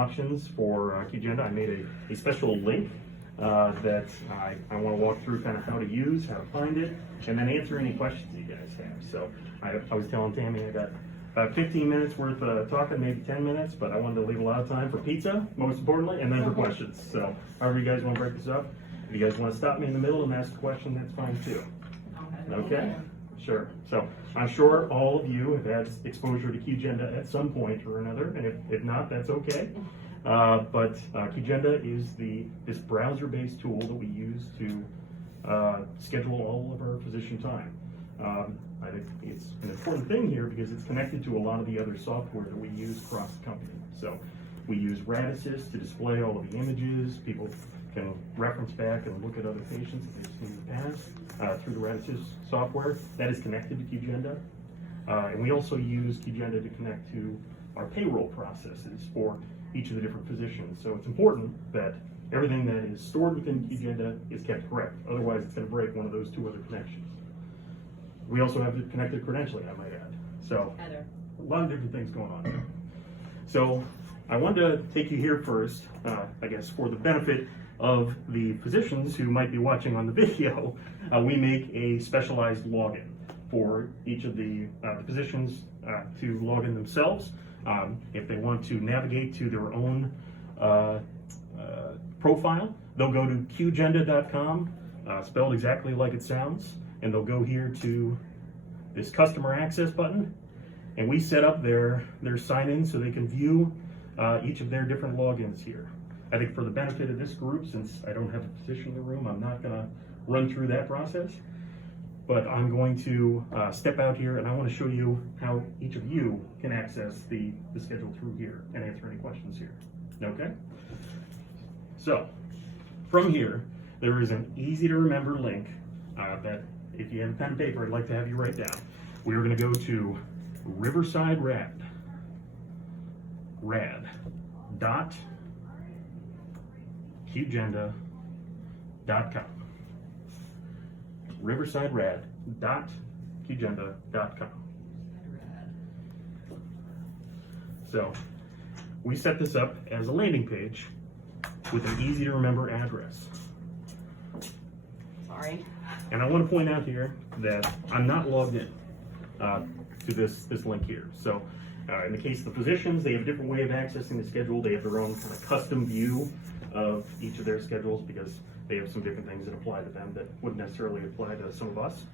options for QGenda. I made a special link that I want to walk through kind of how to use, how to find it, and then answer any questions you guys have. So I was telling Tammy I got about 15 minutes worth of talking, maybe 10 minutes, but I wanted to leave a lot of time for pizza, most importantly, and then for questions. So however you guys want to break this up. If you guys want to stop me in the middle and ask a question, that's fine too. Okay? Sure. So I'm sure all of you have had exposure to QGenda at some point or another, and if not, that's okay. But QGenda is this browser-based tool that we use to schedule all of our physician time. I think it's an important thing here because it's connected to a lot of the other software that we use across the company. So we use RadAssist to display all of the images. People can reference back and look at other patients that they've seen in the past through the RadAssist software. That is connected to QGenda. And we also use QGenda to connect to our payroll processes for each of the different physicians. So it's important that everything that is stored within QGenda is kept correct. Otherwise, it's going to break one of those two other connections. We also have connected credentialing, I might add. So a lot of different things going on there. So I wanted to take you here first, I guess, for the benefit of the physicians who might be watching on the video. We make a specialized login for each of the physicians to log in themselves. If they want to navigate to their own profile, they'll go to QGenda.com, spelled exactly like it sounds, and they'll go here to this customer access button, and we set up their sign-in so they can view each of their different logins here. I think for the benefit of this group, since I don't have a physician in the room, I'm not going to run through that process, but I'm going to step out here and I want to show you how each of you can access the schedule through here and answer any questions here. Okay? So, from here, there is an easy to remember link that if you have a pen and paper, I'd like to have you write down. We are going to go to Riverside Rad dot QGenda.com. Riverside Rad dot QGenda.com. So we set this up as a landing page with an easy to remember address. Sorry. And I want to point out here that I'm not logged in to this link here. So in the case of the physicians, they have a different way of accessing the schedule. They have their own kind of custom view of each of their schedules because they have some different things that apply to them that wouldn't necessarily apply to some of us.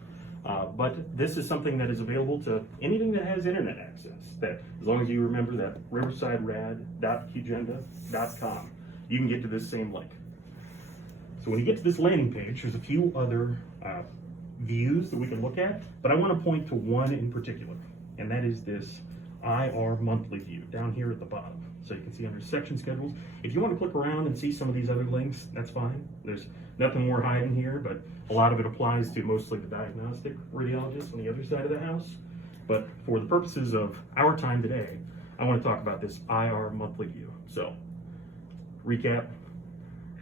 But this is something that is available to anything that has internet access. That as long as you remember that riversiderad.qgenda.com, you can get to this same link. So when you get to this landing page, there's a few other views that we can look at, but I want to point to one in particular, and that is this IR monthly view down here at the bottom. So you can see under section schedules. If you want to click around and see some of these other links, that's fine. There's nothing more hiding here, but a lot of it applies to mostly the diagnostic radiologists on the other side of the house. But for the purposes of our time today, I want to talk about this IR monthly view. So, recap,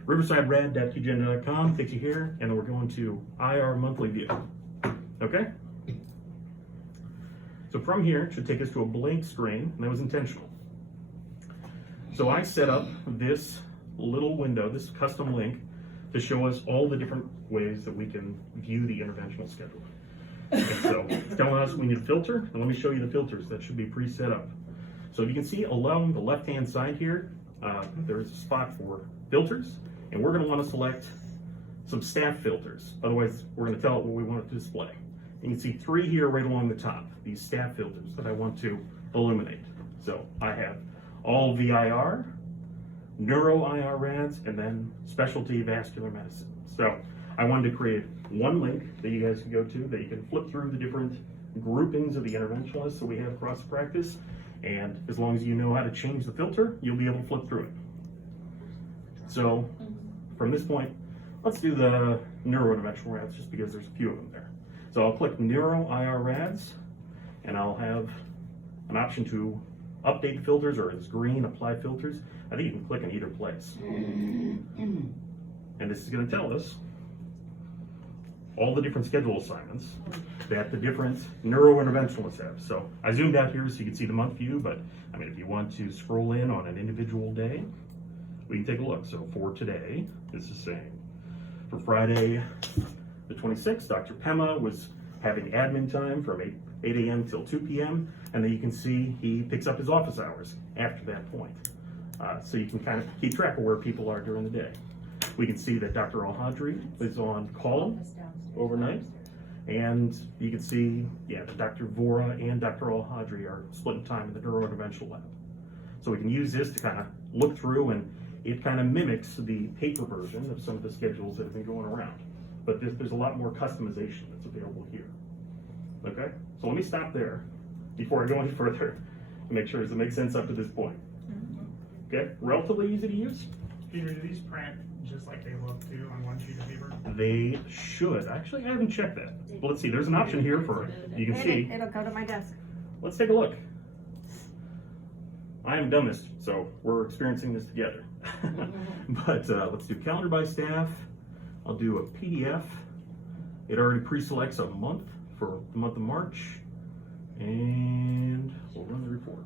riversiderad.qgenda.com takes you here, and then we're going to IR monthly view. Okay? So from here, it should take us to a blank screen, and that was intentional. So I set up this little window, this custom link, to show us all the different ways that we can view the interventional schedule. And so it's telling us we need a filter, and let me show you the filters that should be pre-set up. So you can see along the left-hand side here, there's a spot for filters, and we're going to want to select some staff filters. Otherwise, we're going to tell it what we want it to display. You can see 3 here right along the top, these staff filters that I want to illuminate. So I have all VIR, neuro IR rads, and then specialty vascular medicine. So I wanted to create one link that you guys can go to that you can flip through the different groupings of the interventionalists that we have across the practice. And as long as you know how to change the filter, you'll be able to flip through it. So from this point, let's do the neurointerventional rads just because there's a few of them there. So I'll click neuro IR rads, and I'll have an option to update filters, or it's green, apply filters. I think you can click in either place. And this is going to tell us all the different schedule assignments that the different neurointerventionalists have. So I zoomed out here so you can see the month view, but I mean, if you want to scroll in on an individual day, we can take a look. So for today, it's the same. For Friday, the 26th, Dr. Pema was having admin time from 8 a.m. till 2 p.m. And then you can see he picks up his office hours after that point. So you can kind of keep track of where people are during the day. We can see that Dr. Al-Hadri is on call overnight. And you can see, yeah, that Dr. Vora and Dr. Al-Hadri are splitting time in the neurointerventional lab. So we can use this to kind of look through, and it kind of mimics the paper version of some of the schedules that have been going around. But there's a lot more customization that's available here. Okay, so let me stop there before I go any further and make sure it makes sense up to this point. Okay, relatively easy to use. Peter, do these print just like they look to on one sheet of paper? They should. Actually, I haven't checked that. But let's see, there's an option here for, you can see. It'll go to my desk. Let's take a look. I am dumbest, so we're experiencing this together. But let's do calendar by staff. I'll do a PDF. It already pre-selects a month for the month of March, and we'll run the report.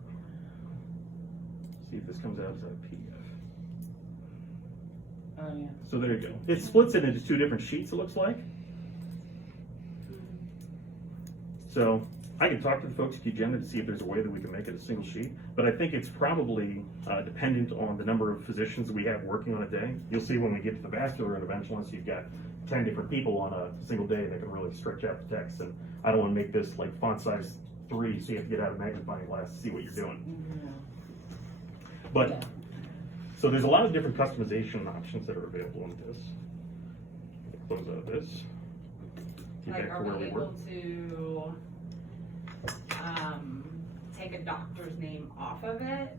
See if this comes out as a PDF. Oh, yeah. So there you go. It splits it into two different sheets, it looks like. So I can talk to the folks at QGenda to see if there's a way that we can make it a single sheet, but I think it's probably dependent on the number of physicians we have working on a day. You'll see when we get to the vascular interventionalists, you've got 10 different people on a single day that can really stretch out the text, and I don't want to make this like font size 3, so you have to get out a magnifying glass to see what you're doing. But so there's a lot of different customization options that are available in this. Close out this. Get Like, back are to where we we were. able to take a doctor's name off of it?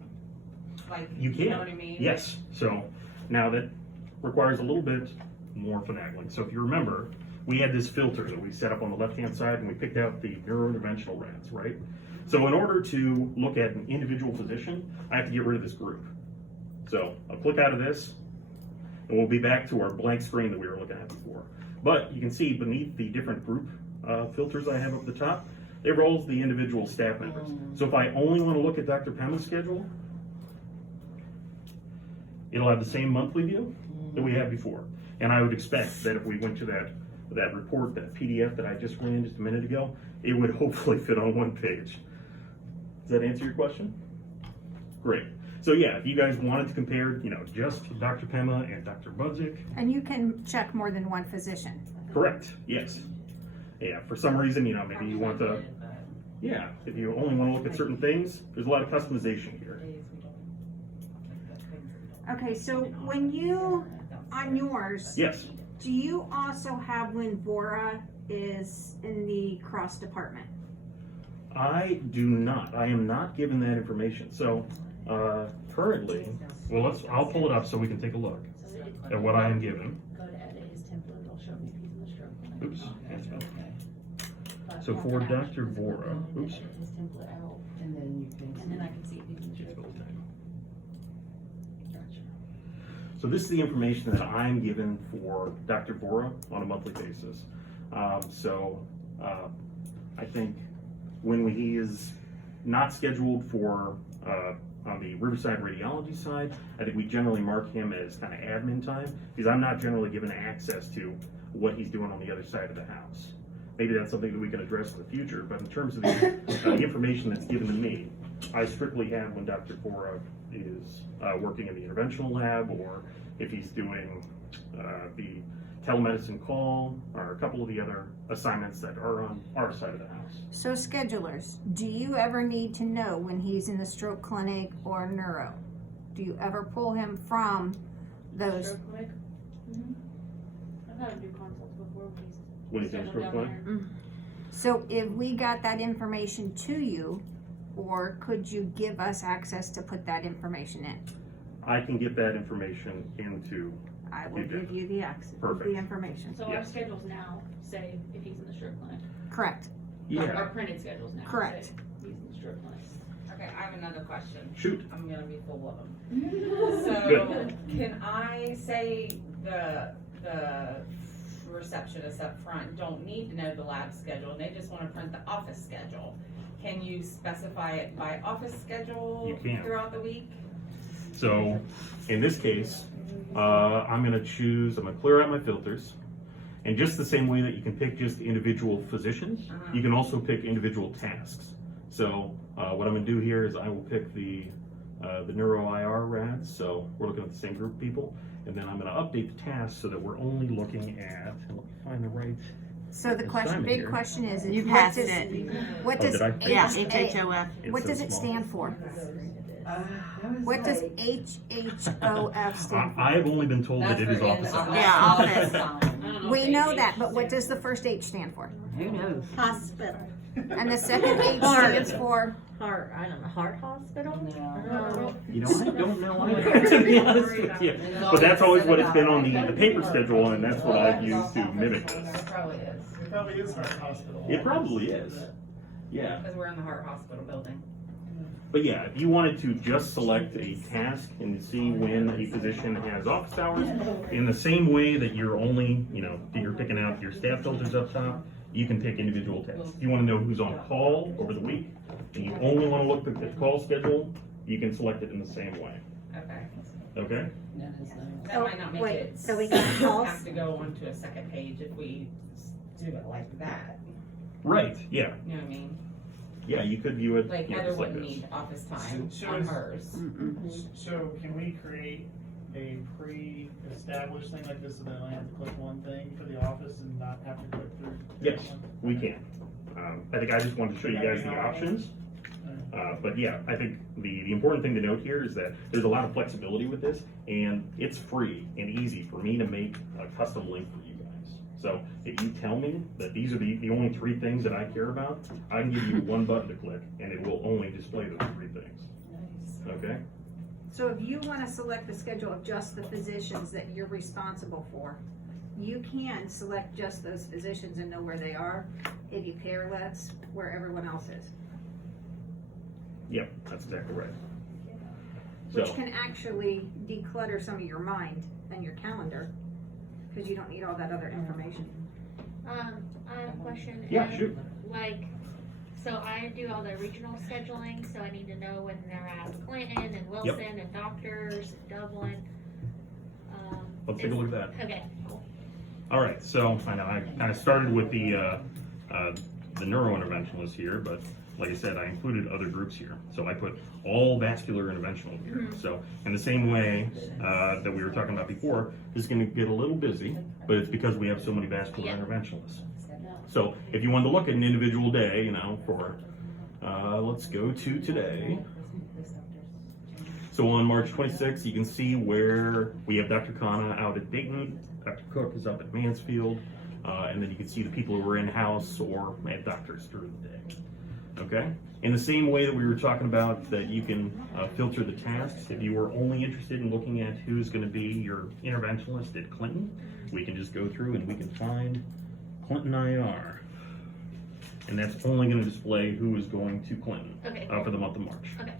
Like, You can. know what I mean? Yes. So now that requires a little bit more finagling. So if you remember, we had this filter that we set up on the left-hand side, and we picked out the neurointerventional rats, right? So in order to look at an individual physician, I have to get rid of this group. So I'll click out of this, and we'll be back to our blank screen that we were looking at before. But you can see beneath the different group filters I have up the top, it rolls the individual staff members. So if I only want to look at Dr. Pema's schedule, it'll have the same monthly view that we had before. And I would expect that if we went to that report, that PDF that I just ran just a minute ago, it would hopefully fit on one page. Does that answer your question? Great. So yeah, if you guys wanted to compare, just Dr. Pema and Dr. Budzik. And you can check more than one physician. Correct, yes. Yeah, for some reason, maybe you want to, if you only want to look at certain things, there's a lot of customization here. Okay, so when you, on yours, Yes, do you also have when Vora is in the cross department? I do not. I am not given that information. So currently, well, I'll pull it up so we can take a look at what I am given. Go to edit his template, it'll show me if he's in the stroke clinic. Oops, that's bad. But So yeah, for I Dr. just click Vora, on oops. edit his template out, and then you can, and then I can see if he's in the stroke clinic. Gotcha. So this is the information that I'm given for Dr. Vora on a monthly basis. I think when he is not scheduled for on the Riverside radiology side, I think we generally mark him as kind of admin time, because I'm not generally given access to what he's doing on the other side of the house. Maybe that's something that we can address in the future, but in terms of the information that's given to me, I strictly have when Dr. Vora is working in the interventional lab, or if he's doing the telemedicine call, or a couple of the other assignments that are on our side of the house. So schedulers, do you ever need to know when he's in the stroke clinic or neuro? Do you ever pull him from those? Stroke clinic? I've had him do consults before When he's in scheduled stroke down clinic? there. So if we got that information to you, or could you give us access to put that information in? I can get that information into, I will You do. give you the access, Perfect. the information. So our Yes. schedules now say if he's in the stroke clinic. Correct. Our yeah, printed schedules now Correct. say he's in the stroke clinic. Okay, I have another question. shoot. I'm gonna be full of them. So, Good. can I say the receptionists up front don't need to know the lab schedule, they just wanna print the office schedule. Can you specify it by office schedule You can. throughout the week? So in this case, I'm gonna clear out my filters. And just the same way that you can pick just individual physicians, you can also pick individual tasks. So what I'm gonna do here is I will pick the neuro IR rads, so we're looking at the same group of people, and then I'm gonna update the tasks so that we're only looking at, let me find the right, So the Assignment big here. question is, You what passed does, it. what Oh, does did I? Yeah, HA HHOF. it's what so does it small. stand for? What does HHOF stand for? I've only been told that That's it is for office in hours. Yeah, office. I don't know We if know they- that, but what does the first H stand for? Who knows? Hospital. And the second H stands for, Heart, I don't know, heart hospital? No. You know, I don't know either, to be honest with you. But that's always what it's been on the paper schedule, and that's what I've used to mimic this. It probably is, It probably is our hospital. It probably is, yeah. because we're in the Heart Hospital building. But yeah, if you wanted to just select a task and see when a physician has office hours, in the same way that you're only, you're picking out your staff filters up top, you can pick individual tasks. If you want to know who's on call over the week, and you only want to look at the call schedule, you can select it in the same way, Okay. okay? That might not make wait, it. so we got calls? Have to go onto a second page if we do it like that, Right, yeah, you know what I mean? yeah, you could view it, Like just Heather like wouldn't this. need office time So on is- hers. So can we create a pre-established thing like this so that I only have to click one thing for the office and not have to click through? Yes, we can. I think I just wanted to show you guys the options. But yeah, I think the important thing to note here is that there's a lot of flexibility with this, and it's free and easy for me to make a custom link for you guys. So if you tell me that these are the only 3 things that I care about, I can give you one button to click, and it will only display those 3 things. Okay? so if you wanna select the schedule of just the physicians that you're responsible for, you can select just those physicians and know where they are. If you care less, where everyone else is. Yep, that's exactly right. Which So, can actually declutter some of your mind and your calendar, cause you don't need all that other information. I have a question. yeah, and, shoot. Like, so I do all the regional scheduling, so I need to know when they're at Clinton and Wilson and Doctors and Dublin. Let's take a look at that. Okay, cool. All right, so I know I kind of started with the neurointerventionalists here, but like I said, I included other groups here. So I put all vascular interventional here. So in the same way that we were talking about before, this is going to get a little busy, but it's because we have so many vascular Yeah. interventionalists. So if you wanted to look at an individual day, for let's go to today. So on March 26th, you can see where we have Dr. Khanna out at Dayton, Dr. Cook is up at Mansfield, and then you can see the people who are in-house or at doctors during the day. Okay? In the same way that we were talking about that you can filter the tasks, if you were only interested in looking at who's going to be your interventionalist at Clinton, we can just go through and we can find Clinton IR. And that's only going to display who is going to Clinton Okay. for the month of March. Okay.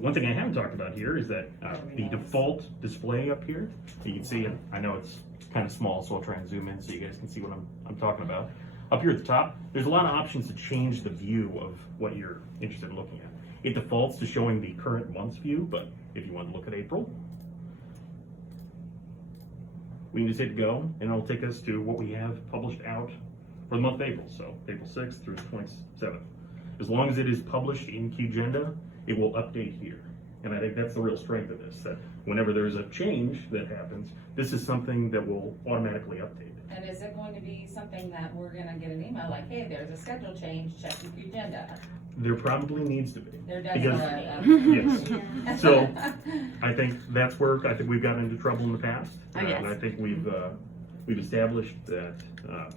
One thing I haven't talked about here is that the default display up here, you can see it, I know it's kind of small, so I'll try and zoom in so you guys can see what I'm talking about. Up here at the top, there's a lot of options to change the view of what you're interested in looking at. It defaults to showing the current month's view, but if you want to look at April, we can just hit go, and it'll take us to what we have published out for the month of April, so April 6th through the 27th. As long as it is published in QGenda, it will update here. And I think that's the real strength of this, that whenever there's a change that happens, this is something that will automatically update. And is it going to be something that we're gonna get an email like, hey, there's a schedule change, check your agenda? There probably needs to be. There Because- definitely. Yes. So I think that's where I think we've gotten into trouble in the past. Oh, yes. And I think we've established that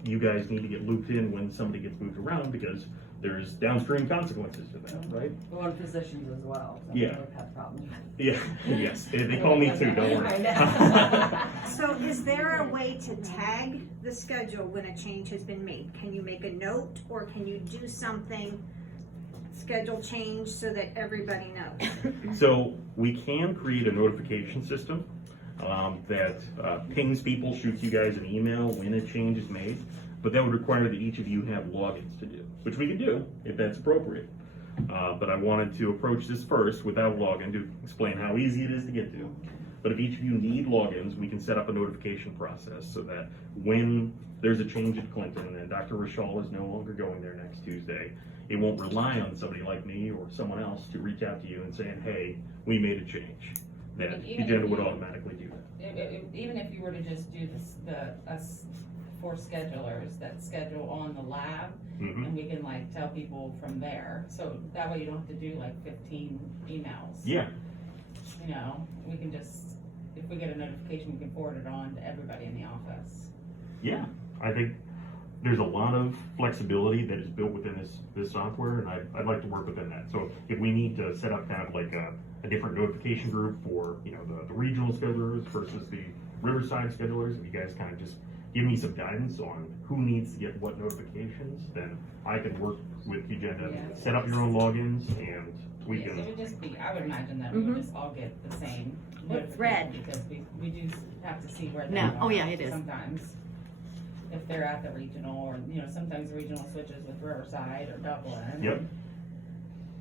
you guys need to get looped in when somebody gets moved around because there's downstream consequences to that, right? Well, and physicians as well. So Yeah. We've had problems. Yeah, yes. They call me too, don't worry. I know. So is there a way to tag the schedule when a change has been made? Can you make a note or can you do something, schedule change so that everybody knows? So we can create a notification system. that pings people, shoots you guys an email when a change is made, but that would require that each of you have logins to do, which we can do if that's appropriate. But I wanted to approach this first without a login to explain how easy it is to get to. But if each of you need logins, we can set up a notification process so that when there's a change at Clinton and Dr. Rishal is no longer going there next Tuesday, it won't rely on somebody like me or someone else to reach out to you and saying, hey, we made a change. That Even if QGenda would you- automatically do that. Even if you were to just do us 4 schedulers that schedule on the lab, Mhm. and we can like tell people from there, so that way you don't have to do like 15 emails. Yeah, You know, we can just, if we get a notification, we can forward it on to everybody in the office. yeah. I think there's a lot of flexibility that is built within this software, and I'd like to work within that. So if we need to set up kind of like a different notification group for, you know, the regional schedulers versus the Riverside schedulers, if you guys kind of just give me some guidance on who needs to get what notifications, then I can work with QGenda, Yeah. set up your own logins, and we Yes, can. it would just be, I would imagine that we would just all get the same It's notification, red. because we do have to see where they No. are. Oh, yeah, it is. Sometimes, if they're at the regional, or, you know, sometimes the regional switches with Riverside or Dublin. Yep.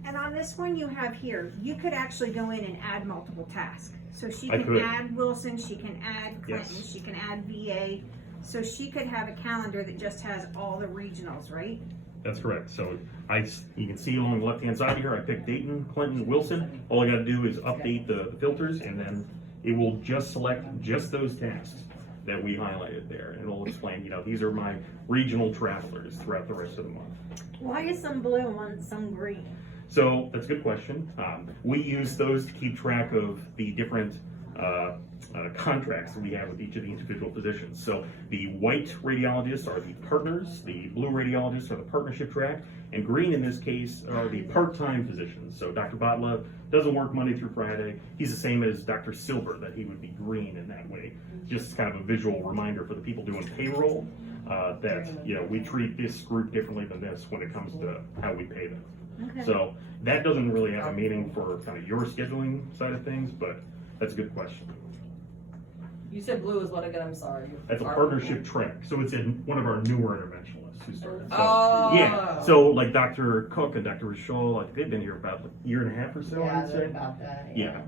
And on this one you have here, you could actually go in and add multiple tasks. So she I can could. add Wilson, she can add Clinton, Yes. she can add VA. So she could have a calendar that just has all the regionals, right? That's correct. So you can see along the left-hand side here, I picked Dayton, Clinton, Wilson. All I gotta do is update the filters, and then it will just select just those tasks that we highlighted there. And it'll explain, you know, these are my regional travelers throughout the rest of the month. Why is some blue and some green? So that's a good question. We use those to keep track of the different contracts that we have with each of the individual physicians. So the white radiologists are the partners, the blue radiologists are the partnership track, and green in this case are the part-time physicians. So Dr. Botla doesn't work Monday through Friday. He's the same as Dr. Silver, that he would be green in that way. Just kind of a visual reminder for the people doing payroll that, you know, we treat this group differently than this when it comes to how we pay them. Okay. So that doesn't really have a meaning for kind of your scheduling side of things, but that's a good question. You said blue is what again? I'm sorry. That's a partnership track. So it's in one of our newer interventionalists who started. So, Oh. yeah. So like Dr. Cook and Dr. Rishal, like they've been here about a year and a half or so, I Yeah, would they're say. about that. Yeah.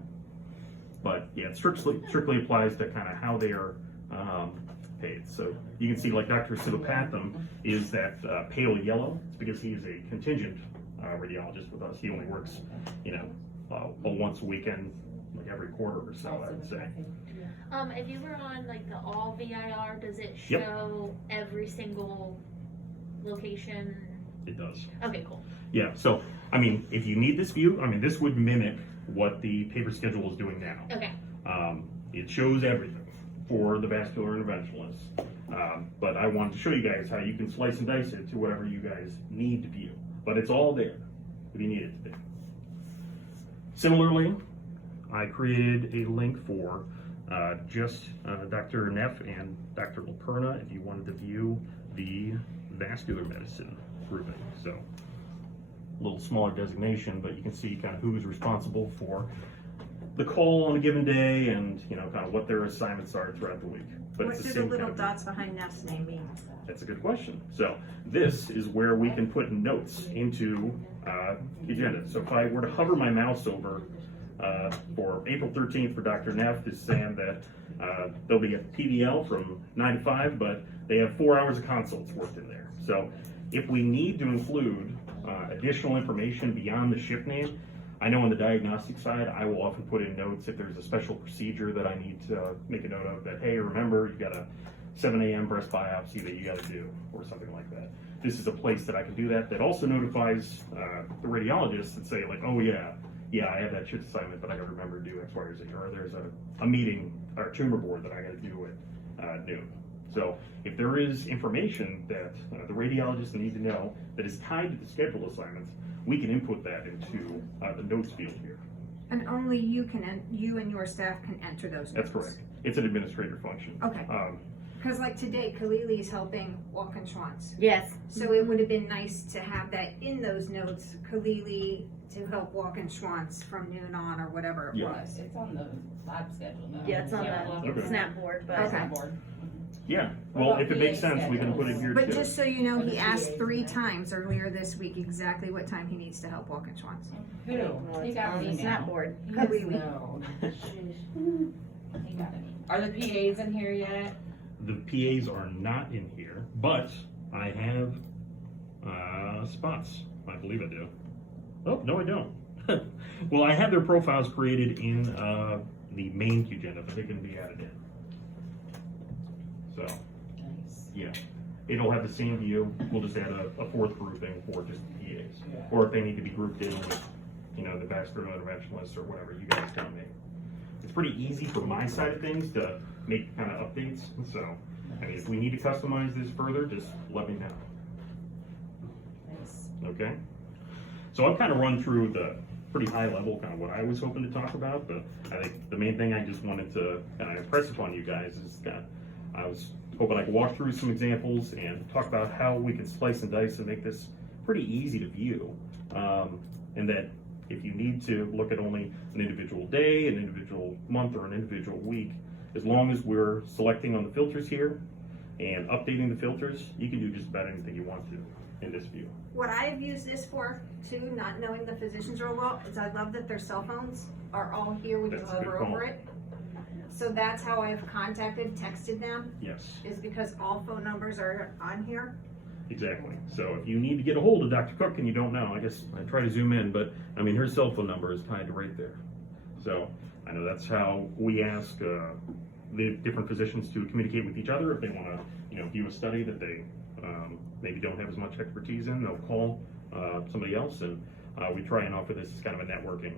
But yeah, it strictly applies to kind of how they are paid. So you can see like Dr. Sivapatham is that pale yellow. It's because he is a contingent radiologist with us. He only works, you know, once a weekend, like every quarter or so, I would say. If you were on like the all VIR, does it Yep. show every single location? It does. Okay, cool. Yeah, so, I mean, if you need this view, I mean, this would mimic what the paper schedule is doing now. Okay. It shows everything for the vascular interventionalists. But I wanted to show you guys how you can slice and dice it to whatever you guys need to view. But it's all there if you need it to be. Similarly, I created a link for just Dr. Neff and Dr. Laperna if you wanted to view the vascular medicine grouping. So a little smaller designation, but you can see kind of who's responsible for the call on a given day and, you know, kind of what their assignments are throughout the week. But What it's do the the same little kind of dots behind Neff's name mean? That's a good question. So this is where we can put notes into QGenda. So if I were to hover my mouse over for April 13th for Dr. Neff, is saying that they'll be at PVL from 9 to 5, but they have 4 hours of consults worked in there. So if we need to include additional information beyond the shift name, I know on the diagnostic side, I will often put in notes if there's a special procedure that I need to make a note of that, hey, remember, you got a 7 a.m. breast biopsy that you got to do, or something like that. This is a place that I can do that. That also notifies the radiologists and say, like, oh yeah, I have that shift assignment, but I got to remember to do X, Y, or Z. Or there's a meeting or a tumor board that I got to do at noon. So if there is information that the radiologists need to know that is tied to the schedule assignments, we can input that into the notes field here. And only you and your staff can enter those notes. That's correct. It's an administrator function. Okay. Because like today, Kalili is helping Walk and Schwantz. Yes. So it would have been nice to have that in those notes. Kalili to help walk in Schwann's from noon on or whatever it Yeah. was. It's on the lab schedule though. Yeah, it's on Okay. the snap board, but Okay. Board. Yeah, What well, about if it makes PA sense, we can put it here But too. just so you know, he Or the asked PAs 3 and that. times earlier this week exactly what time he needs to help walk in Schwann's. Who? well, He it's got on an the snap email. board. He does Oui, oui. know. He got an email. Are the PAs in here yet? The PAs are not in here, but I have spots. I believe I do. Oh, no, I don't. Well, I have their profiles created in the main QGenda, but they can be added in. So, Nice. yeah, it'll have the same view. We'll just add a fourth grouping for just the PAs. Yeah. Or if they need to be grouped in with, the vascular interventionalists or whatever, you guys tell me. It's pretty easy for my side of things to make kind of updates, so, I mean, if we need to customize this further, just let me know, Nice. okay? So I've kind of run through the pretty high level, kind of what I was hoping to talk about, but I think the main thing I just wanted to kind of impress upon you guys is that I was hoping I could walk through some examples and talk about how we can slice and dice and make this pretty easy to view. And that if you need to look at only an individual day, an individual month, or an individual week, as long as we're selecting on the filters here and updating the filters, you can do just about anything you want to in this view. What I've used this for, too, not knowing the physicians real well, is I love that their cell phones are all here when you That's a good hover call. over it. So that's how I've texted them, Yes, is because all phone numbers are on here. exactly. So if you need to get a hold of Dr. Cook and you don't know, I guess I try to zoom in, but I mean, her cell phone number is tied to right there. So I know that's how we ask the different physicians to communicate with each other. If they want to, view a study that they maybe don't have as much expertise in, they'll call somebody else, and we try and offer this as kind of a networking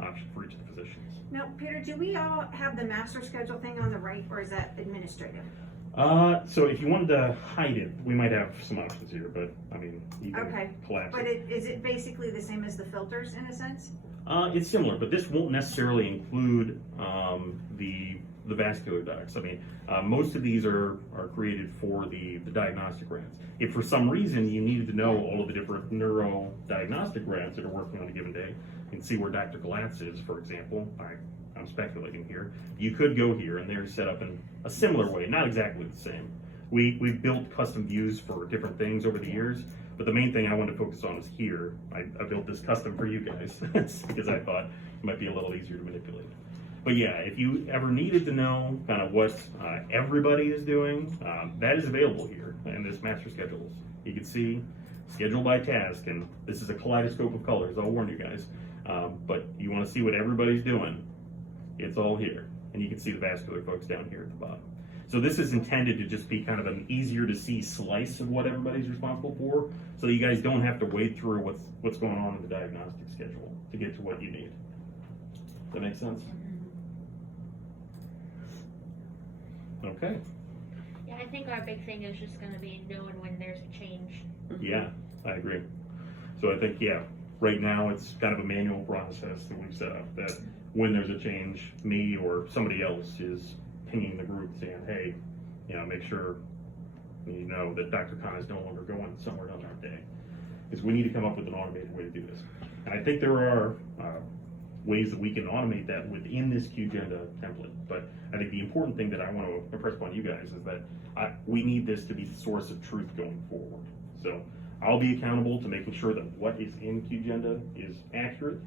option for each of the physicians. Now, Peter, do we all have the master schedule thing on the right, or is that administrative? So if you wanted to hide it, we might have some options here, but I mean, you can Okay, collapse But it. is it basically the same as the filters in a sense? It's similar, but this won't necessarily include the vascular docs. I mean, most of these are created for the diagnostic rants. If for some reason you needed to know all of the different neuro diagnostic rants that are working on a given day, and see where Dr. Galatz is, for example, I'm speculating here, you could go here and they're set up in a similar way, not exactly the same. We've built custom views for different things over the years, but the main thing I wanted to focus on is here. I built this custom for you guys because I thought it might be a little easier to manipulate. But yeah, if you ever needed to know kind of what everybody is doing, that is available here in this master schedules. You can see schedule by task, and this is a kaleidoscope of colors, I'll warn you guys. But you want to see what everybody's doing, it's all here. And you can see the vascular folks down here at the bottom. So this is intended to just be kind of an easier to see slice of what everybody's responsible for, so that you guys don't have to wade through what's going on in the diagnostic schedule to get to what you need. Does that make sense? Okay. Yeah, I think our big thing is just gonna be knowing when there's a change. Yeah, I agree. So I think, yeah, right now it's kind of a manual process that we've set up, that when there's a change, me or somebody else is pinging the group saying, hey, make sure you know that Dr. Khan is no longer going somewhere on that day. Because we need to come up with an automated way to do this. And I think there are ways that we can automate that within this QGenda template. But I think the important thing that I want to impress upon you guys is that we need this to be the source of truth going forward. So I'll be accountable to making sure that what is in QGenda is accurate.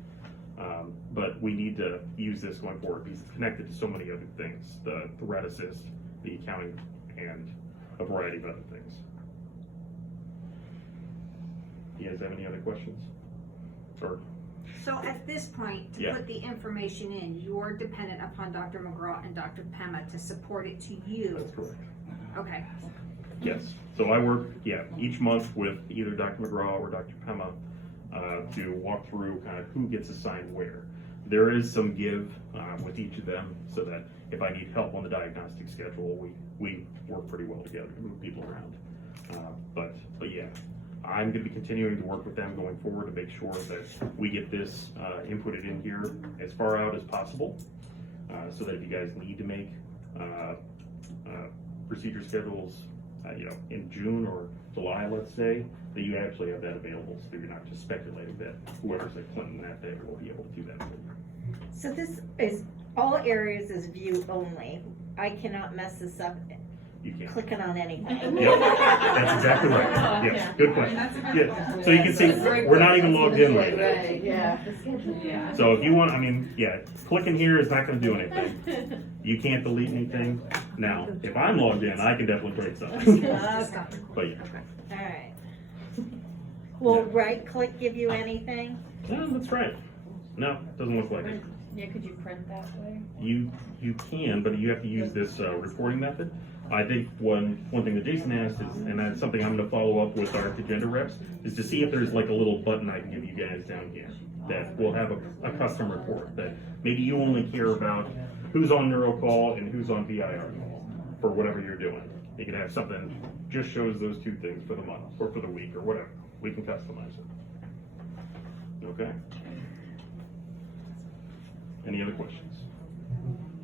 But we need to use this going forward because it's connected to so many other things, the red assist, the accounting, and a variety of other things. You guys have any other questions? Or So at this point, to Yeah. put the information in, you're dependent upon Dr. McGraw and Dr. Pema to support it to you. that's correct. Okay, Yes. So I work, each month with either Dr. McGraw or Dr. Pema to walk through kind of who gets assigned where. There is some give with each of them, so that if I need help on the diagnostic schedule, we work pretty well together to move people around. But yeah, I'm going to be continuing to work with them going forward to make sure that we get this inputted in here as far out as possible, so that if you guys need to make procedure schedules in June or July, let's say, that you actually have that available, so you're not just speculating that whoever's at Clinton that day will be able to do that. So this is, all areas is view only. I cannot mess this up You can't. clicking on anything. Yep, that's exactly right. Yes, good question. Yeah, so you can see, we're not even logged in right now. Right, yeah. Yeah. So if you want, clicking here is not gonna do anything. You can't delete anything. Now, if I'm logged in, I can definitely create something. But yeah, Alright. Will right click give you anything? no, that's right. No, doesn't look like it. Yeah, could you print that way? You can, but you have to use this reporting method. I think one thing that Jason asked is, and that's something I'm gonna follow up with our QGenda reps, is to see if there's like a little button I can give you guys down here that will have a custom report that maybe you only care about who's on NeuroCall and who's on VIR call for whatever you're doing. You can have something just shows those two things for the month or for the week or whatever. We can customize it. Okay? Any other questions?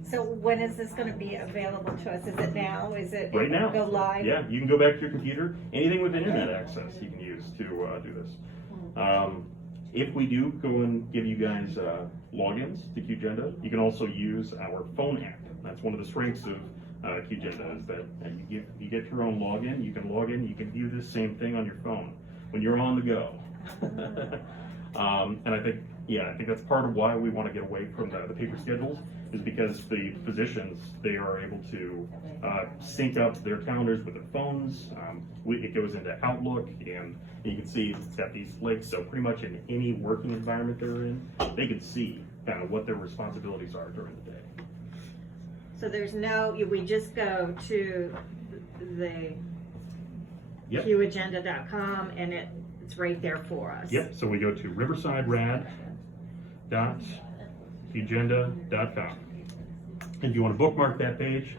So when is this gonna be available to us? Is it now? Is it? Right now. Go live? Yeah, you can go back to your computer. Anything with internet access you can use to do this. If we do go and give you guys logins to QGenda, you can also use our phone app. That's one of the strengths of QGenda is that you get your own login. You can log in. You can view this same thing on your phone when you're on the go. And I think that's part of why we want to get away from the paper schedules is because the physicians, they are able to sync up their calendars with their phones. It goes into Outlook, and you can see it's got these links, so pretty much in any working environment they're in, they can see kind of what their responsibilities are during the day. So there's no, we just go to the Yep. QAgenda.com and it's right there for us. Yep, so we go to riversiderad.qgenda.com. If you want to bookmark that page,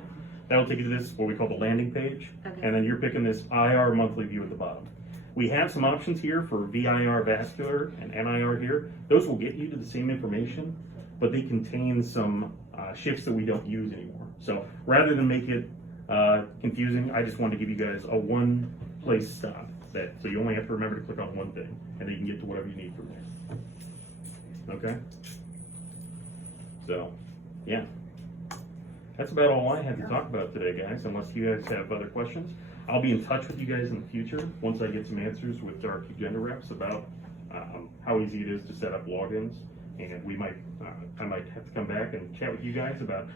that'll take you to this, what we call the landing page. Okay. And then you're picking this IR monthly view at the bottom. We have some options here for VIR vascular and NIR here. Those will get you to the same information, but they contain some shifts that we don't use anymore. So rather than make it confusing, I just wanted to give you guys a one place stop. So you only have to remember to click on one thing, and then you can get to whatever you need from there. Okay? So, yeah. That's about all I had to talk about today, guys, unless you guys have other questions. I'll be in touch with you guys in the future once I get some answers with our QGenda reps about how easy it is to set up logins. And I might have to come back and chat with you guys about,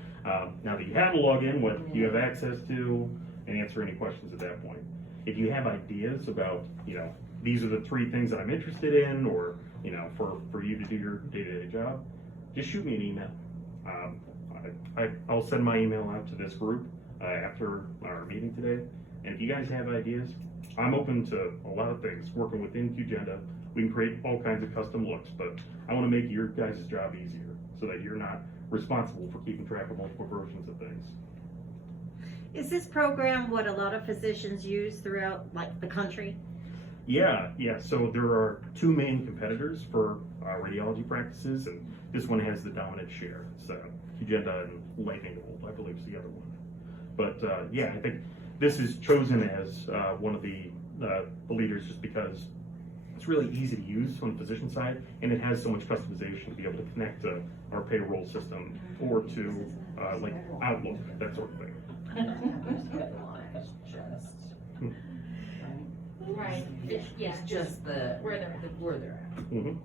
now that you have a login, what you have access to, and answer any questions at that point. If you have ideas about, these are the 3 things that I'm interested in, or, for you to do your day-to-day job, just shoot me an email. I'll send my email out to this group after our meeting today. And if you guys have ideas, I'm open to a lot of things. Working within QGenda, we can create all kinds of custom looks, but I want to make your guys' job easier so that you're not responsible for keeping track of multiple versions of things. Is this program what a lot of physicians use throughout the country? Yeah. So there are 2 main competitors for radiology practices, and this one has the dominant share. It's QGenda and Lightning Bolt, I believe, is the other one. But I think this is chosen as one of the leaders just because it's really easy to use on the physician side, and it has so much customization to be able to connect to our payroll system or to Outlook, that sort of thing. Right, yeah, It's just the, where they're at. where they're at. Mm-hmm.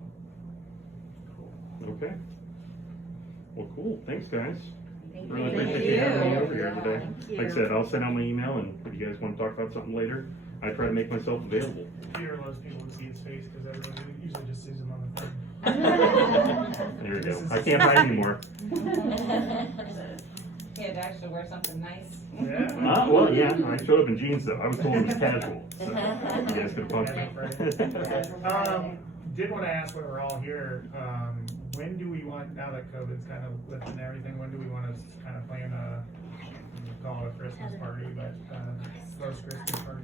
Okay. Well, cool. Thanks, guys. Really appreciate you having me over here today. Thank Like I you. said, I'll send out my email, and if you guys want to talk about something later, I try to make myself available. Peter loves people to see his face because everyone usually just sees him on the thing. There you go. I can't hide anymore. He had to actually wear something nice. Yeah. Well, yeah, I showed up in jeans though. I was told it was casual. So you guys could have Did want to ask while we're all here, when do we want, now that COVID's kind of lifted and everything, when do we want to kind of plan a, call it a Christmas party, but post-Christmas party?